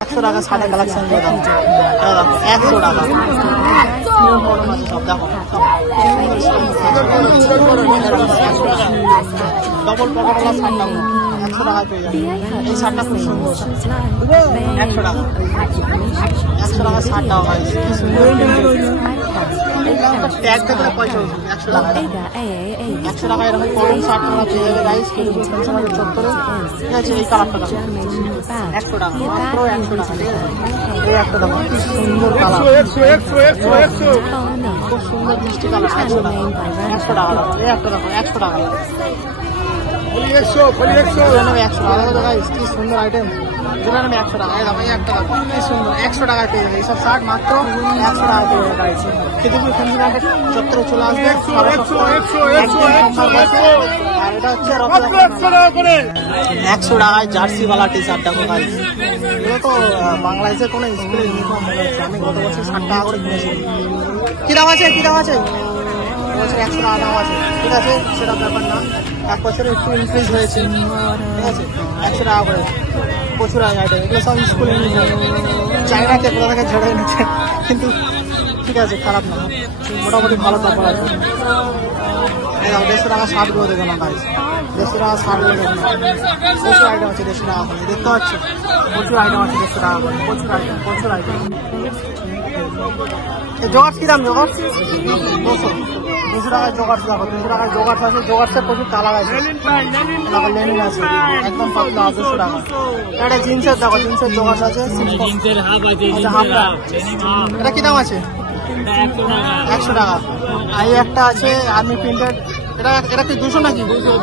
100 টাকা শার্টের কালেকশন দিয়ে দাও 100 টাকা সব দেখো ডবল পকেটওয়ালা শার্ট দাও 100 টাকায় পেয়ে যাবে। এই শার্টটা খুব সুন্দর 100 টাকা 100 টাকা শার্ট দাও ভাই ট্যাগ থেকে পয়সা 100 টাকা 100 টাকা এরকম কটন শার্ট তোমরা পেয়ে যাবে গাইস পেন্সিলের চত্বরে ঠিক আছে। এই কালারটা দেখো 100 টাকা মাত্র 100 টাকা ঠিক আছে। এই একটা দেখো কি সুন্দর কালার 100 খুব সুন্দর মিষ্টি কালার 100 টাকা 100 টাকা এই একটা দেখো 100 টাকা 100 টাকা গাইস কি সুন্দর আইটেম যেটা আমি 100 টাকা দাম এই একটা দেখো কি সুন্দর 100 টাকায় পেয়ে যাবে। এইসব শার্ট মাত্র 100 টাকা পেয়ে যাবে গাইস। খেতুপুর ফ্যান্সি মার্কেট চত্বরে চলে আসবে আর এটা হচ্ছে 100 টাকায় জার্সিওয়ালা টি শার্ট দেখো গাইস। এগুলো তো বাংলাদেশের কোনো স্কুলে ইউনিফর্ম মনে হচ্ছে। আমি গত বছর 60 টাকা করে কিনেছি। কি দাম আছে কি দাম আছে বছর 100 টাকা দাম আছে ঠিক আছে সেটা ব্যাপার না। এক বছরে একটু ইনক্রিজ হয়েছে ঠিক আছে 100 টাকা করে প্রচুর আইটেম এগুলো সব স্কুল ইউনিফর্ম চাইনাকে কোথা থেকে ঝেড়ে এনেছে কিন্তু ঠিক আছে খারাপ না মোটামুটি ভালো কাপড় আছে। 150 টাকা শার্টগুলো দেখো না গাইস 150 টাকা শার্টগুলো দেখো না প্রচুর আইটেম আছে 150 টাকা করে দেখতে পাচ্ছ প্রচুর আইটেম আছে 150 টাকা করে প্রচুর আইটেম। জগার্স কি দাম জগার্স 200 টাকায় জগার্স দেখো 200 টাকায় জগার্স আছে। জগার্সের প্রচুর কালার আছে লেনিন আছে একদম পাতলা 200 টাকা। এটা জিন্সের দেখো জিন্সের জগার্স আছে এটা কি দাম আছে 100 টাকা। এই একটা আছে আর্মি প্রিন্টেড এটা কি 200 নাকি 200